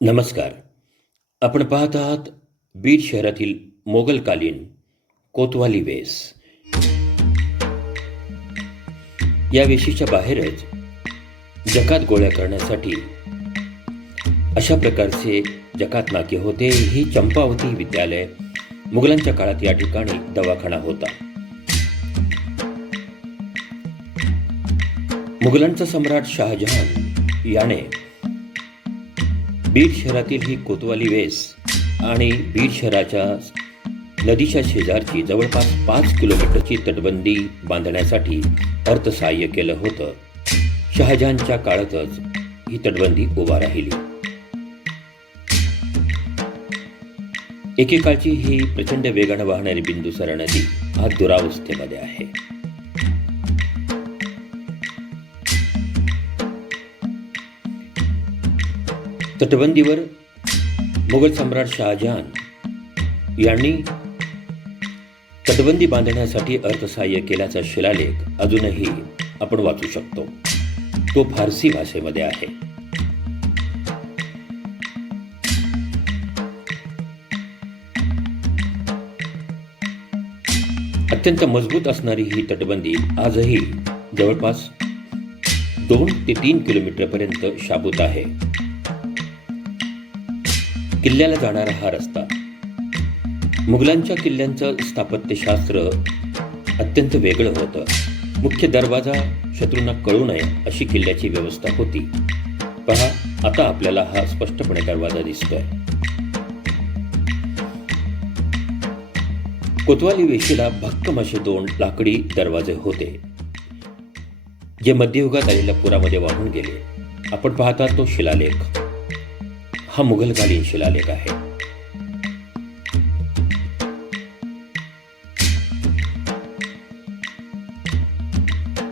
नमस्कार. आपण पाहत आहात बीड शहरातील मोगलकालीन कोतवाली वेस. या वेशीच्या बाहेरच जकात गोळा करण्यासाठी अशा प्रकारचे जकात नाके होते. ही चंपावती विद्यालय मुघलांच्या काळात या ठिकाणी दवाखाना होता. मुघलांचा सम्राट शहाजहान याने बीड शहरातील ही कोतवाली वेस आणि बीड शहराच्या नदीच्या शेजारची जवळपास 5 किलोमीटरची तटबंदी बांधण्यासाठी अर्थसहाय्य केलं होतं. शहाजहानच्या काळातच ही तटबंदी उभा राहिली. एकेकाळची ही प्रचंड वेगानं वाहणारी बिंदुसरा नदी आज दुरावस्थेमध्ये आहे. तटबंदीवर मुघल सम्राट शहाजहान यांनी तटबंदी बांधण्यासाठी अर्थसहाय्य केल्याचा शिलालेख अजूनही आपण वाचू शकतो. तो फारसी भाषेमध्ये आहे. अत्यंत मजबूत असणारी ही तटबंदी आजही जवळपास 2 ते 3 किलोमीटरपर्यंत शाबूत आहे. किल्ल्याला जाणारा हा रस्ता. मुघलांच्या किल्ल्यांचं स्थापत्यशास्त्र अत्यंत वेगळं होतं. मुख्य दरवाजा शत्रूंना कळू नये अशी किल्ल्याची व्यवस्था होती. पहा, आता आपल्याला हा स्पष्टपणे दरवाजा दिसतोय. कोतवाली वेशीला भक्कम असे 2 लाकडी दरवाजे होते, जे मध्ययुगात आलेल्या पुरामध्ये वाहून गेले. आपण पाहता तो शिलालेख हा मुघलकालीन शिलालेख आहे.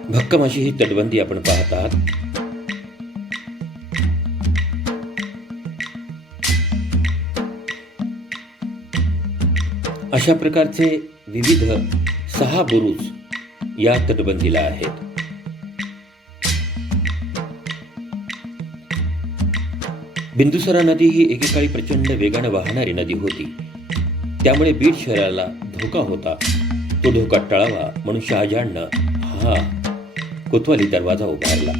भक्कम अशी ही तटबंदी आपण पाहत आहात. अशा प्रकारचे विविध 6 बुरुज या तटबंदीला आहेत. बिंदुसरा नदी ही एकेकाळी प्रचंड वेगाने वाहणारी नदी होती. त्यामुळे बीड शहराला धोका होता. तो धोका टळावा म्हणून शहाजहाननं हा कोतवाली दरवाजा उभारला.